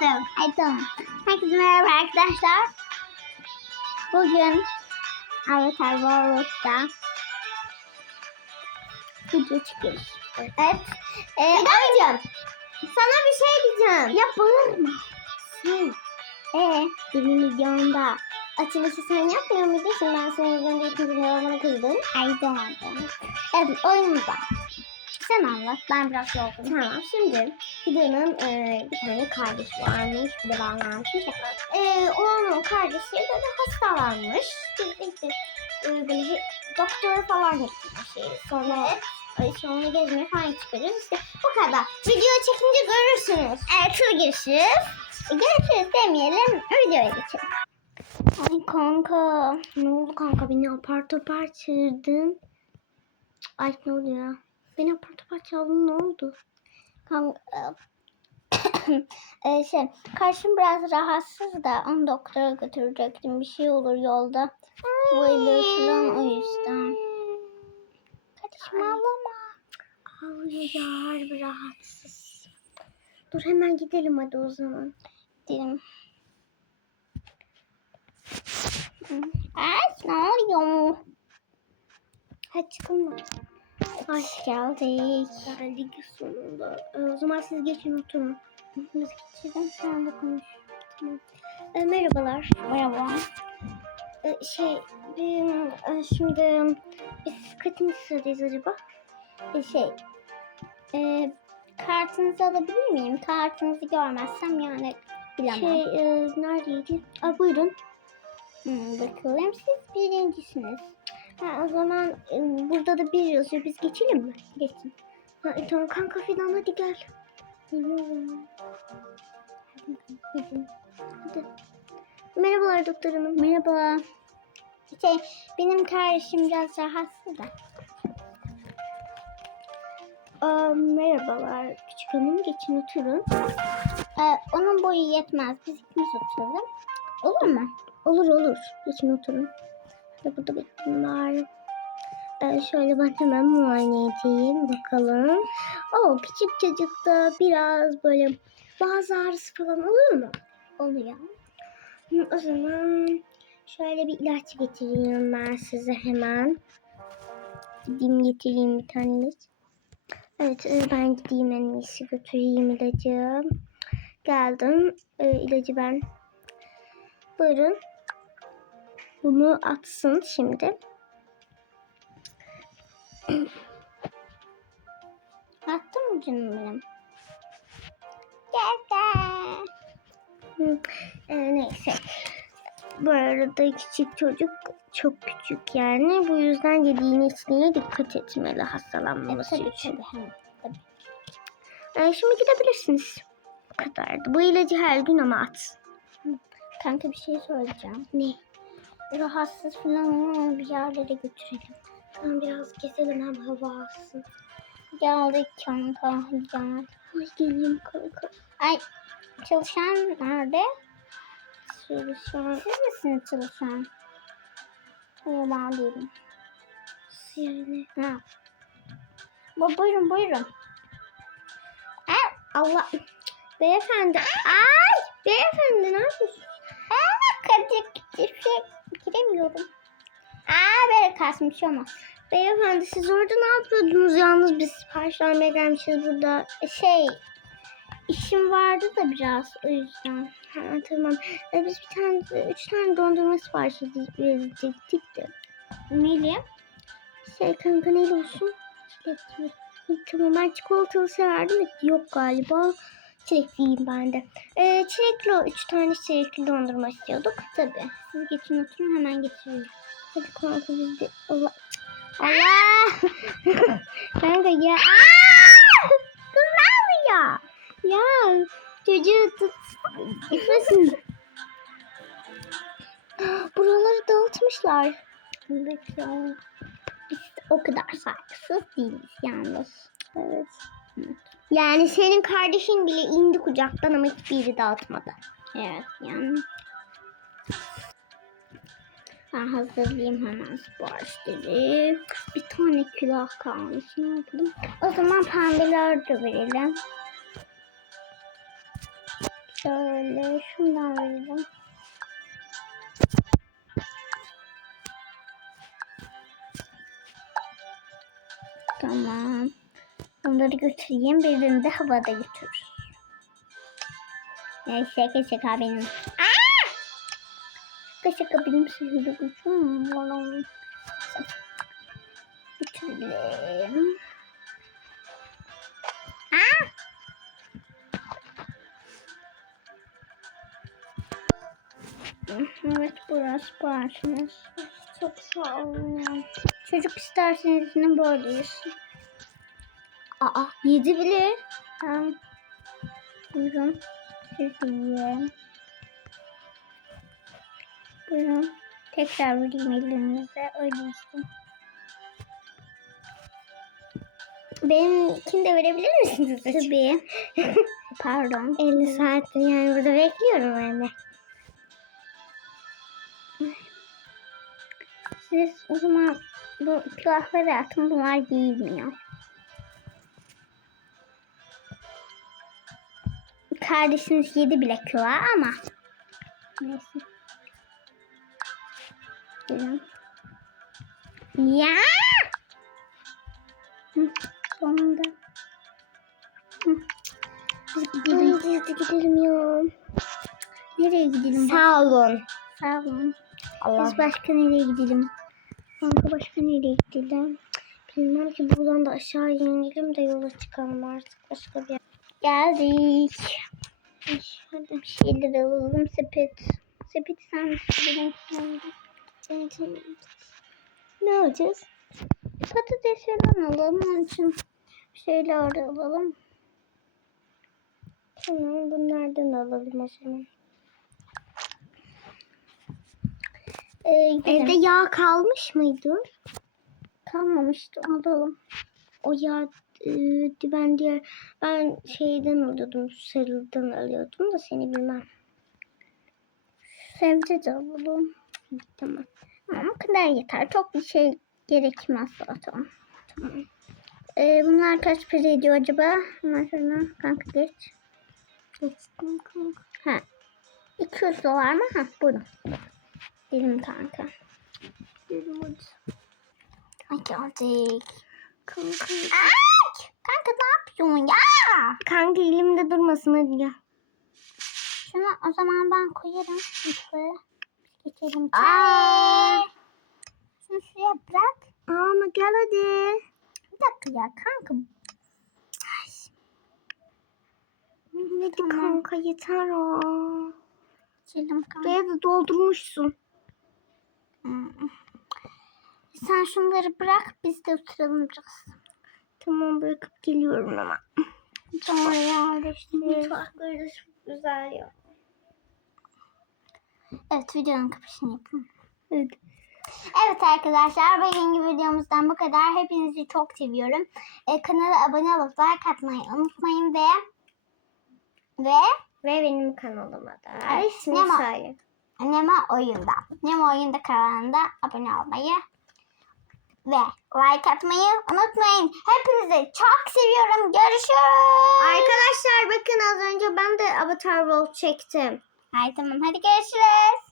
yaptım. Ay tamam. Herkese merhaba arkadaşlar. Bugün Avatar World'da video çıkıyoruz. Evet. Ee, Fidancığım. Sana bir şey diyeceğim. Ya bağırma. Sen. Ee, benim milyonda açılışı sen yapmıyor muydun? Şimdi ben senin milyonda ikinci milyonuna kızdın. Ay. Evet oyunumuzda. Sen anlat. Ben biraz yorgunum. Tamam. Şimdi Fidan'ın e, bir tane kardeşi varmış. Bir de bana anlatmış. E, onun kardeşi böyle hastalanmış. Biz de işte e, böyle doktora falan gittik. Şey. Sonra evet. sonra gezmeye falan çıkarız. İşte bu kadar. Video çekince görürsünüz. Evet hadi görüşürüz. Görüşürüz demeyelim. Videoya geçelim. Ay kanka. Ne oldu kanka? Beni apar topar çığırdın. Ay ne oluyor? Beni apar topar çaldın ne oldu? Kanka. e, şey, karşım biraz rahatsız da onu doktora götürecektim. Bir şey olur yolda. Böyle falan o yüzden. Kardeşim ağlama. Ağlıyor harbi rahatsız. Dur hemen gidelim hadi o zaman. Gidelim. Ay ne oluyor? Hadi çıkalım. Hoş geldik. Geldik sonunda. Ee, o zaman siz geçin oturun. Biz geçelim sen de konuş. Tamam. Ee, merhabalar. Merhaba. Ee, şey, bir, e, şimdi biz kaçıncı sıradayız acaba? Ee, şey, e, kartınızı alabilir miyim? Kartınızı görmezsem yani bilemem. Şey, e, neredeydi? Aa, buyurun. Hmm, bakalım siz birincisiniz. Ha, o zaman e, burada da bir yazıyor. Biz geçelim mi? Geçin. Ha, e, tamam kanka filan hadi gel. Hadi. Merhabalar doktor hanım. Merhaba. Şey, benim kardeşim biraz rahatsız da. Aa, merhabalar küçük hanım. Geçin oturun. Ee, onun boyu yetmez. Biz ikimiz oturalım. Olur mu? Olur olur. Geçin oturun. Ve burada bir var. Ee, şöyle ben hemen muayene edeyim bakalım. O küçük çocukta biraz böyle bazı ağrısı falan oluyor mu? Oluyor. O zaman şöyle bir ilaç getireyim ben size hemen. Gideyim getireyim bir tane. Evet e, ben gideyim en iyisi götüreyim ilacı. Geldim. E, ilacı ben. Buyurun. Bunu atsın şimdi. Attın mı canım benim? Gel. Ee, neyse. Bu arada küçük çocuk çok küçük yani. Bu yüzden yediğine içtiğine dikkat etmeli hastalanmaması tabii, için. tabii, Ee, şimdi gidebilirsiniz. Bu kadardı. Bu ilacı her gün ama at. Kanka bir şey söyleyeceğim. Ne? Rahatsız falan ama bir yerlere götürelim. Tamam biraz gezelim hem hava alsın. Geldik kanka. Gel. Ay geleyim kanka. Ay çalışan nerede? Çalışan. Siz misiniz çalışan? Hayır ben değilim. Nasıl yani? Ha. Bu, buyurun buyurun. Ay, Allah. Beyefendi. Ay beyefendi ne yapıyorsun? Aa, kaçık şey giremiyorum. Aa böyle kalsın bir şey olmaz. Beyefendi siz orada ne yapıyordunuz? Yalnız biz sipariş vermeye gelmişiz burada. Şey işim vardı da biraz o yüzden. Ha, tamam. E, biz bir tane, üç tane dondurma sipariş ede- verecektik de. Neli? Şey kanka ne olsun? Çilekli. Tamam ben çikolatalı severdim yok galiba. Çilekliyim ben de. E, çilekli. Üç tane çilekli dondurma istiyorduk. Tabii. Siz geçin oturun hemen getiririm. Hadi kanka biz de... Allah. Allah. kanka ya. Aa! Kız yapıyor? Ya çocuğu tut. Gitmesin. Buraları dağıtmışlar. Ya. Biz o kadar saygısız değiliz yalnız. Evet. Yani senin kardeşin bile indi kucaktan ama hiçbiri dağıtmadı. Evet yani. Ben hazırlayayım hemen siparişleri. Bir tane külah kalmış. Ne yapalım? O zaman pembeler de verelim. Şöyle şundan verelim. Tamam. Bunları götüreyim. Birini de havada götürürüz. Neyse şaka şaka benim. Aa! Şaka şaka benim sihirli gücüm var. Götürelim. Aa! Evet burası siparişiniz. Çok sağ olun. Çocuk isterseniz yine böyleyiz. Aa yedi bile. Tamam. Buyurun. Siz yiyin. Buyurun. Tekrar vereyim elinize. Öyle istedim. Benimkini de verebilir misiniz? Tabii. Pardon. 50 saattir yani burada bekliyorum ben de. Siz o zaman bu külahları atın. Bunlar giyilmiyor. Kardeşiniz yedi bile külah ama. Neyse. Ya! Hı, sonunda. Hı. Biz gidelim. Hadi gidelim ya. Nereye gidelim? Sağ olun. Sağ olun. Allah. Biz başka nereye gidelim? Kanka başka nereye gidelim? Bilmem ki buradan da aşağı inelim de yola çıkalım artık başka bir yer. Geldik. Hadi bir şeyler alalım. Sepet. Sepeti sen Ne alacağız? Patates falan alalım. Onun için bir şeyler alalım. Tamam bunlardan alalım o zaman. Ee, gidelim. Evde yağ kalmış mıydı? kalmamıştı. Alalım. O yağ ben diğer ben şeyden alıyordum sarıldan alıyordum da seni bilmem. Sebze de alalım. Tamam. Ama kadar yeter. Çok bir şey gerekmez zaten. Tamam. Ee, bunlar kaç para ediyor acaba? Hemen kanka geç. Geçtim kanka. Ha. 200 dolar mı? Ha buyurun. Dedim kanka. Dedim hadi. Ay geldik. Kanka. Ay! Kanka ne yapıyorsun ya? Kanka elimde durmasın hadi gel. Şunu o zaman ben koyarım. Şuraya. Geçelim. Ay! Şunu şuraya bırak. Ama gel hadi. Bir dakika ya kanka. Hadi Tamam. kanka yeter o. Geçelim kanka. Buraya da doldurmuşsun. Hmm. Sen şunları bırak biz de oturalım biraz. Tamam bırakıp geliyorum ama. Sonra yerleştirelim. Mutfakları da çok güzel ya. Evet videonun kapışını yapın. Evet. Evet arkadaşlar bugünkü videomuzdan bu kadar. Hepinizi çok seviyorum. Ee, kanala abone olup like atmayı unutmayın ve ve Ve benim kanalıma da. İsmini söyle. Nema Oyunda. Nema Oyunda kanalında abone olmayı ve like atmayı unutmayın. Hepinizi çok seviyorum. Görüşürüz. Arkadaşlar bakın az önce ben de Avatar World çektim. Ay tamam hadi görüşürüz.